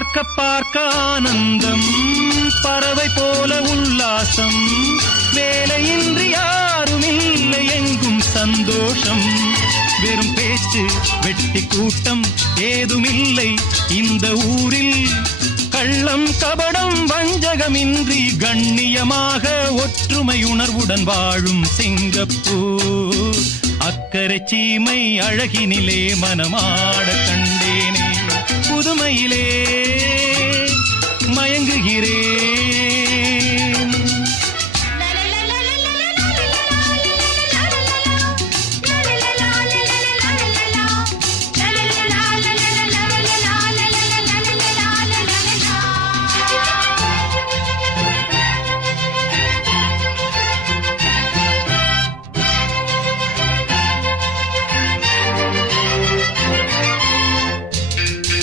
பார்க்க பார்க்க ஆனந்தம், பறவை போல உல்லாசம், வேலையின்றி யாரும் இல்லை எங்கும் சந்தோஷம். வெறும் பேச்சு வெட்டி கூட்டம் ஏதுமில்லை இந்த ஊரில். கள்ளம் கபடம் வஞ்சகமின்றி கண்ணியமாக ஒற்றுமை உணர்வுடன் வாழும் சிங்கப்பூர். அக்கரை சீமை அழகினிலே மனமாட கண்டேனே.